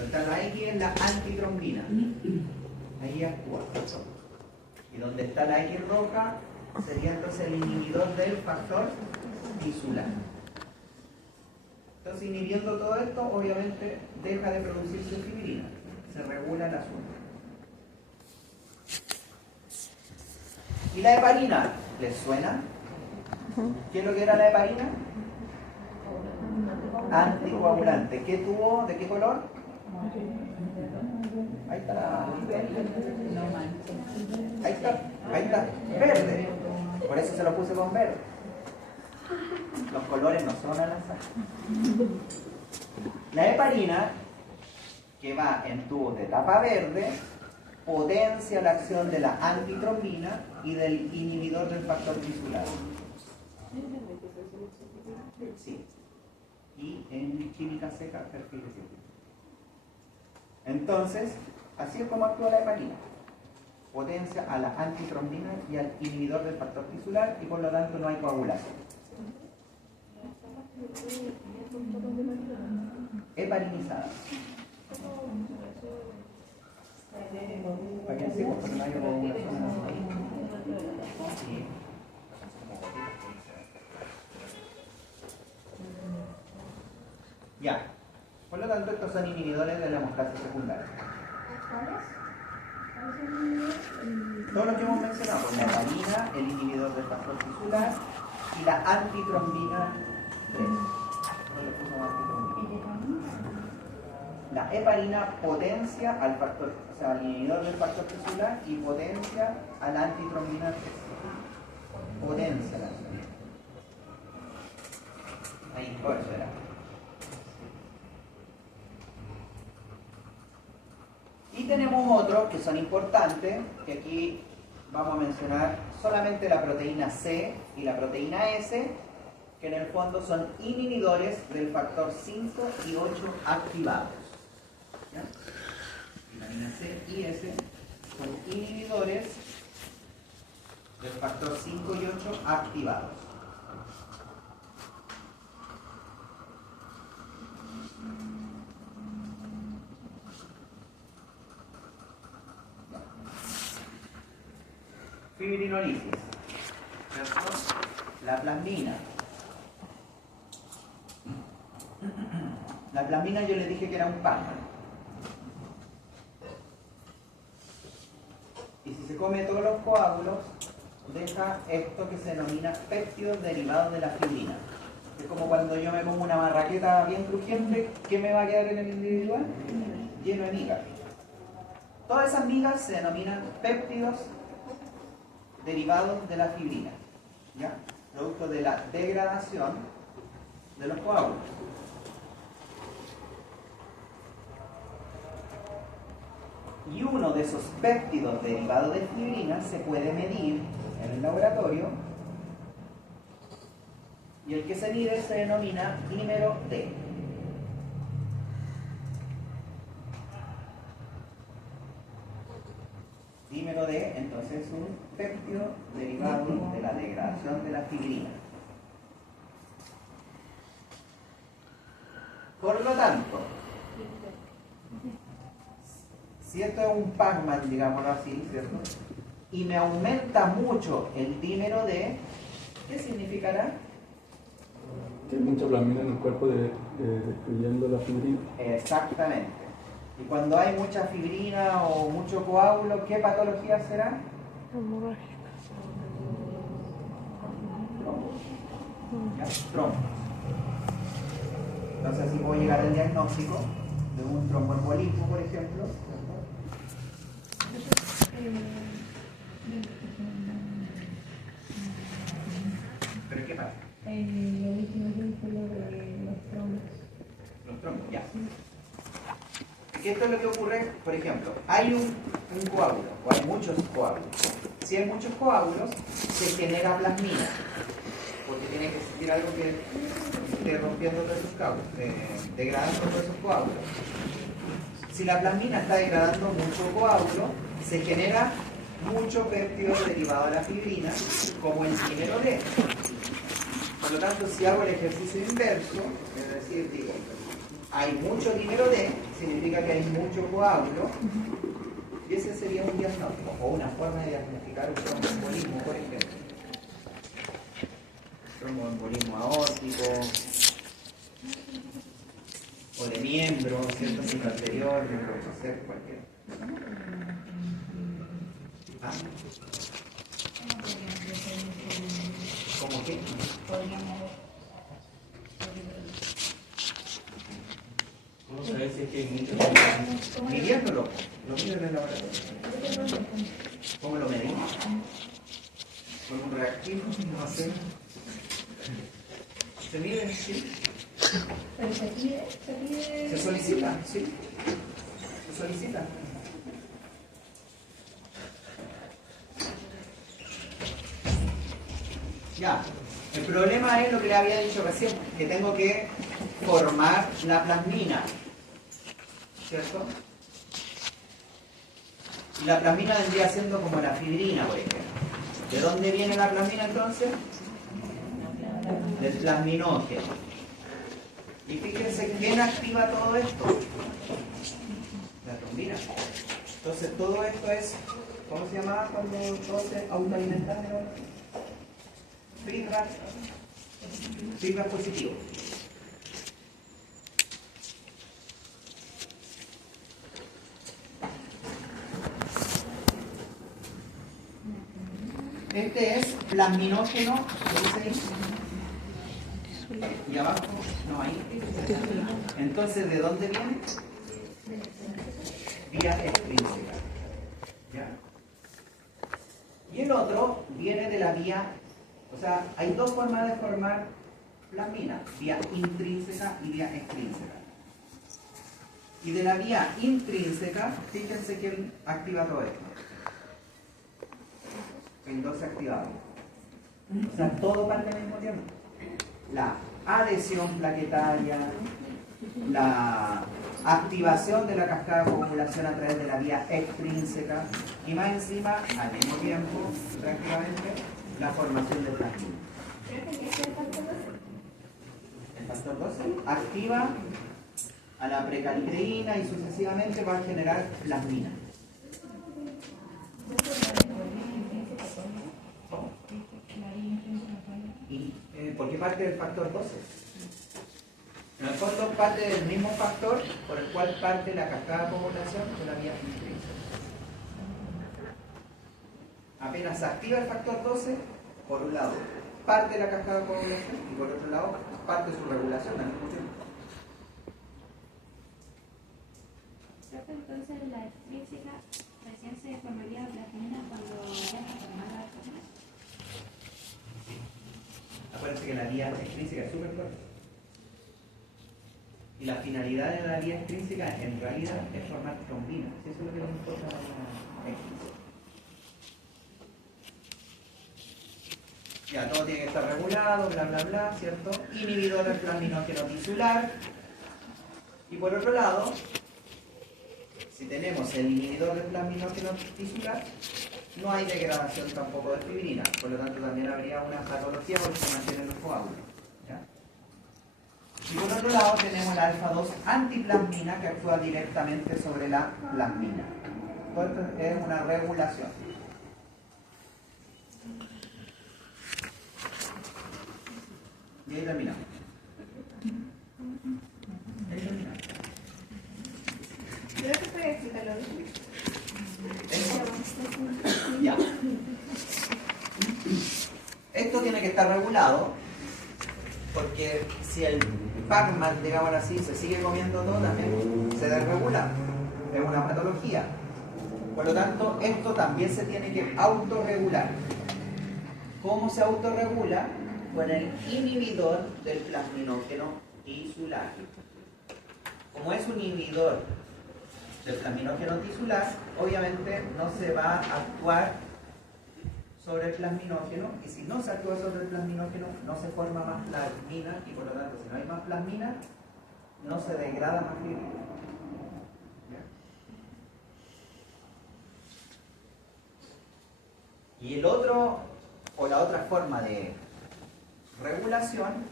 Está la X es la antitrombina. Ahí actúa. Y donde está la X roja sería entonces el inhibidor del factor tisular. Entonces, inhibiendo todo esto, obviamente deja de producirse fibrina. Se regula el asunto. ¿Y la heparina? ¿Les suena? ¿Qué es lo que era la heparina? Anticoagulante. ¿Qué tuvo? ¿De qué color? Ahí está la... Ahí está. Verde. Por eso se lo puse con verde. Los colores no son al azar. La heparina, que va en tubos de tapa verde, potencia la acción de la antitrombina y del inhibidor del factor tisular. Sí. Y en química seca, perfil científico. Entonces, así es como actúa la heparina. Potencia a la antitrombina y al inhibidor del factor tisular y por lo tanto no hay coagulación. Heparinizada. ¿Para qué sí? Porque no hay coagulación. Sí. Ya. Por lo tanto, estos son inhibidores de la hemostasa secundaria. Todo lo que hemos mencionado, la heparina, el inhibidor del factor tisular y la antitrombina 3. La heparina potencia al factor, o sea, al inhibidor del factor tisular y potencia a la antitrombina 3. Potencia la acción. Ahí, por eso era. Y tenemos otros que son importantes, que aquí vamos a mencionar solamente la proteína C y la proteína S, que en el fondo son inhibidores del factor 5 y 8 activados. ¿Ya? Vitamina C y S son inhibidores del factor 5 y 8 activados. Fibrinolisis, ¿cierto? La plasmina. La plasmina yo les dije que era un Pac-Man. Y si se come todos los coágulos, deja esto que se denomina péptidos derivados de la fibrina. Es como cuando yo me como una marraqueta bien crujiente, ¿qué me va a quedar en el individual? Lleno de migas. Todas esas migas se denominan péptidos derivados de la fibrina, ¿ya? Producto de la degradación de los coágulos. Y uno de esos péptidos derivados de fibrina se puede medir en el laboratorio y el que se mide se denomina dímero D. Dímero D, entonces, es un péptido derivado de la degradación de la fibrina. Por lo tanto, si esto es un Pac-Man, digámoslo así, ¿cierto? Y me aumenta mucho el dímero D, ¿qué significará? Que hay mucha plasmina en el cuerpo destruyendo la fibrina. Exactamente. Y cuando hay mucha fibrina o mucho coágulo, ¿qué patología será? Trombos. Entonces así puedo llegar al diagnóstico de un tromboembolismo, por ejemplo. ¿Pero qué pasa? Lo último que fue lo de los trombos. Los trombos, ya. Que esto es lo que ocurre, por ejemplo, hay un coágulo, o hay muchos coágulos. Si hay muchos coágulos, se genera plasmina, porque tiene que existir algo que esté rompiendo todos esos coágulos, degradando todos esos coágulos. Si la plasmina está degradando mucho coágulo, se genera mucho péptido derivado de la fibrina, como el dímero D. Por lo tanto, si hago el ejercicio inverso, es decir, digo, hay mucho dímero D, significa que hay mucho coágulo, y ese sería un diagnóstico, o una forma de diagnosticar un tromboembolismo, por ejemplo. Tromboembolismo aórtico, o de miembro, ¿cierto? Miembro anterior, miembro posterior, cualquiera. ¿Ah? ¿Cómo qué? ¿Cómo sabes si es que hay mucho? Midiéndolo, lo mido en el laboratorio. ¿Cómo lo medimos? Con un reactivo, no sé. ¿Se mide? Sí. Pero se pide... ¿Se solicita? Sí. ¿Se solicita? Ya. El problema es lo que le había dicho recién, que tengo que formar la plasmina. ¿Cierto? Y la plasmina vendría siendo como la fibrina, por ejemplo. ¿De dónde viene la plasmina entonces? Del plasminógeno. Y fíjense quién activa todo esto. La trombina. Entonces todo esto es, ¿cómo se llamaba cuando todo se autoalimentaba? Feedback positivo. Este es plasminógeno, ¿qué dice ahí? Y abajo, no, ahí. Entonces, ¿de dónde viene? Vía extrínseca. ¿Ya? Y el otro viene de la vía, o sea, hay dos formas de formar plasmina, vía intrínseca y vía extrínseca. Y de la vía intrínseca, fíjense quién activa todo esto. El 12 activado. O sea, todo parte al mismo tiempo. La adhesión plaquetaria, la activación de la cascada de coagulación a través de la vía extrínseca y más encima, al mismo tiempo, prácticamente, la formación de plasmina. El factor 12 activa a la precalcreína y sucesivamente va a generar plasmina. ¿Y por qué parte del factor 12? En el fondo parte del mismo factor por el cual parte la cascada de coagulación de la vía intrínseca. Apenas se activa el factor 12, por un lado parte la cascada de coagulación y por otro lado parte su regulación al mismo tiempo. Entonces la extrínseca recién se formaría plasmina cuando ya está formada la plasmina. Acuérdense que la vía extrínseca es súper fuerte. Y la finalidad de la vía extrínseca en realidad es formar trombina. Eso es lo que nos importa a la extrínseca. Ya, todo tiene que estar regulado, bla, bla, bla, ¿cierto? Inhibidor del plasminógeno tisular. Y por otro lado, si tenemos el inhibidor del plasminógeno tisular, no hay degradación tampoco de fibrina. Por lo tanto, también habría una patología porque se mantienen los coágulos. ¿Ya? Y por otro lado tenemos la alfa-2 antiplasmina que actúa directamente sobre la plasmina. Entonces es una regulación. Y ahí terminamos. Ahí terminamos. Creo que puede explicarlo. Ya. Esto tiene que estar regulado porque si el Pac-Man, digamos así, se sigue comiendo todo, también se desregula. Es una patología. Por lo tanto, esto también se tiene que autorregular. ¿Cómo se autorregula? Con el inhibidor del plasminógeno tisular. Como es un inhibidor del plasminógeno tisular, obviamente no se va a actuar sobre el plasminógeno, y si no se actúa sobre el plasminógeno, no se forma más plasmina, y por lo tanto, si no hay más plasmina, no se degrada más fibrina. Y el otro, o la otra forma de regulación,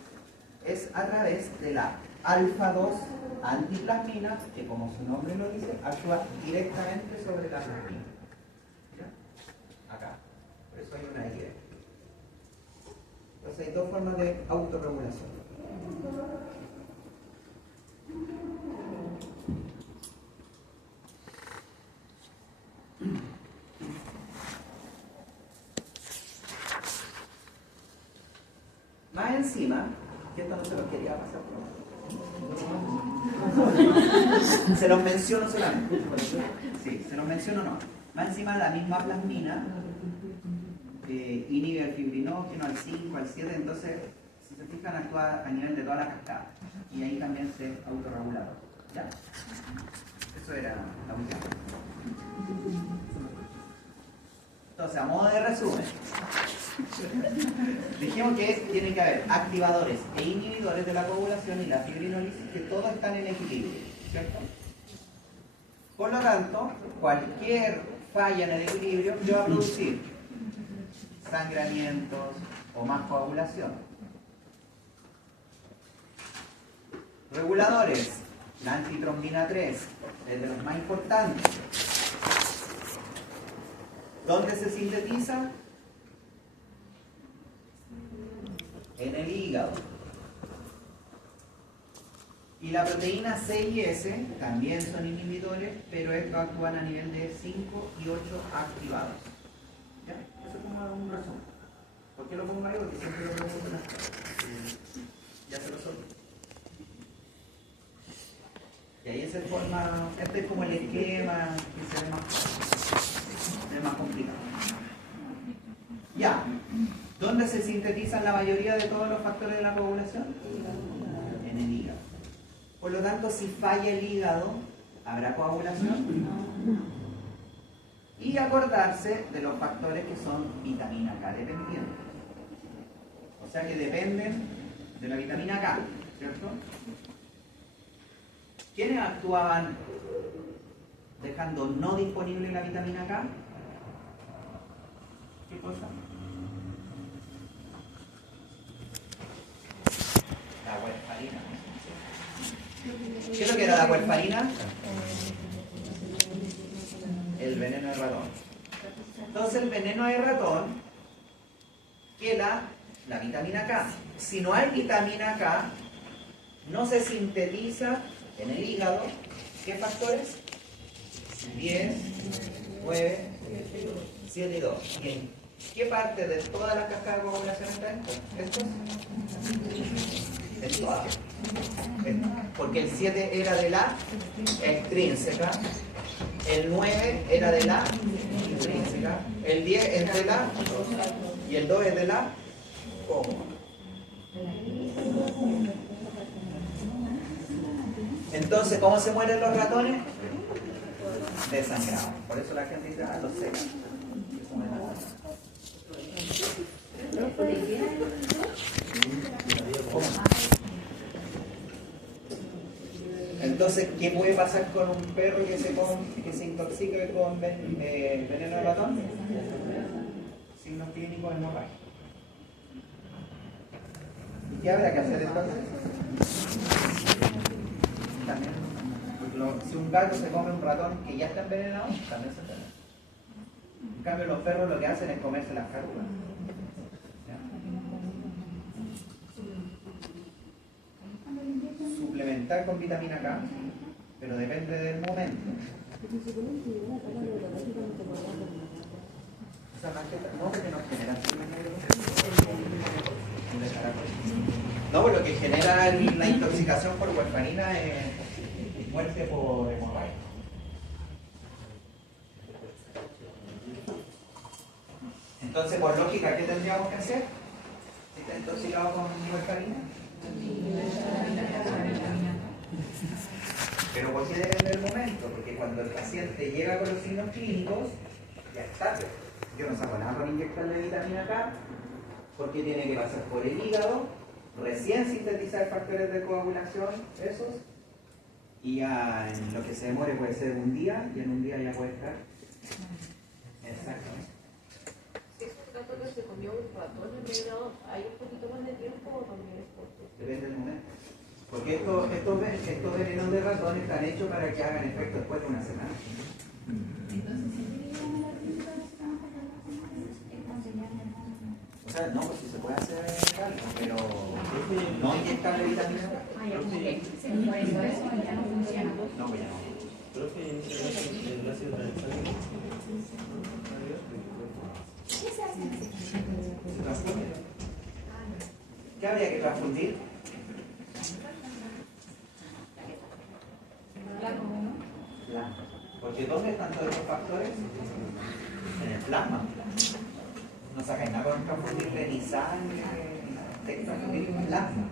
es a través de la alfa-2 antiplasmina, que como su nombre lo dice, actúa directamente sobre la plasmina. ¿Ya? Acá. Por eso hay una Y. Entonces hay dos formas de autorregulación. Más encima, que esto no se los quería pasar por se los menciono solamente. Sí, se los menciono no. Más encima la misma plasmina inhibe al fibrinógeno, al 5, al 7, entonces si se fijan actúa a nivel de toda la cascada. Y ahí también se autorregula. ¿Ya? Eso era la última. Entonces, a modo de resumen, Dijimos que tienen que haber activadores e inhibidores de la coagulación y la fibrinólisis, que todos están en equilibrio, ¿cierto? Por lo tanto, cualquier falla en el equilibrio va a producir sangramientos o más coagulación. Reguladores, la antitrombina 3 es de los más importantes. ¿Dónde se sintetiza? En el hígado. Y la proteína C y S también son inhibidores, pero estos actúan a nivel de 5 y 8 activados. ¿Ya? Eso es como un resumen. ¿Por qué lo pongo ahí? Porque siempre lo pregunto en la escuela. Ya se lo solté. Y ahí se forma, este es como el esquema que se ve más complicado. Ya, ¿dónde se sintetizan la mayoría de todos los factores de la coagulación? En el hígado. Por lo tanto, si falla el hígado, ¿habrá coagulación? Y acordarse de los factores que son vitamina K dependientes. O sea que dependen de la vitamina K, ¿cierto? ¿Quiénes actuaban dejando no disponible la vitamina K? ¿Qué cosa? La warfarina. ¿Qué es lo que era la warfarina? El veneno de ratón. Entonces el veneno de ratón queda la vitamina K. Si no hay vitamina K, no se sintetiza en el hígado. ¿Qué factores? 10, 9, 7 y 2. ¿En qué parte de todas las cascadas de coagulación están estos? En todas. Porque el 7 era de la extrínseca, el 9 era de la intrínseca, el 10 es de la y el 2 es de la cómoda. Entonces, ¿cómo se mueren los ratones? Desangrados. Por eso la gente dice, los secan. Entonces, ¿qué puede pasar con un perro que se intoxique con veneno de ratón? Signos clínicos hemorrágicos. ¿Y qué habrá que hacer entonces? También, si un gato se come un ratón que ya está envenenado, también se envenena. En cambio, los perros lo que hacen es comerse las carulas. Suplementar con vitamina K, pero depende del momento. O sea, no, porque no generan. No, pues lo que genera la intoxicación por warfarina es muerte por hemorragia. Entonces, por lógica, ¿qué tendríamos que hacer? Si está intoxicado con warfarina. Pero ¿por qué depende del momento? Porque cuando el paciente llega con los signos clínicos, ya es tarde. Yo no saco nada con inyectarle vitamina K, porque tiene que pasar por el hígado, recién sintetizar factores de coagulación, esos, y ya en lo que se demore puede ser un día, y en un día ya puede estar. Exactamente. ¿Es un gato que se comió un ratón envenenado? ¿Hay un poquito más de tiempo o también es corto? Depende del momento. Porque estos venenos de ratón están hechos para que hagan efecto después de una semana. Entonces, si llegan a la clínica, O sea, no, pues sí se puede hacer algo, pero no inyectarle vitamina K. por eso ya no funciona. No, pues ya no. Creo que el ácido tranexámico. ¿Qué se hace? Se transfunde. ¿Qué habría que transfundir? Plasma. Porque ¿dónde están todos estos factores? En el plasma. No sacáis nada con transfundirle ni sangre, ni transfundir plasma.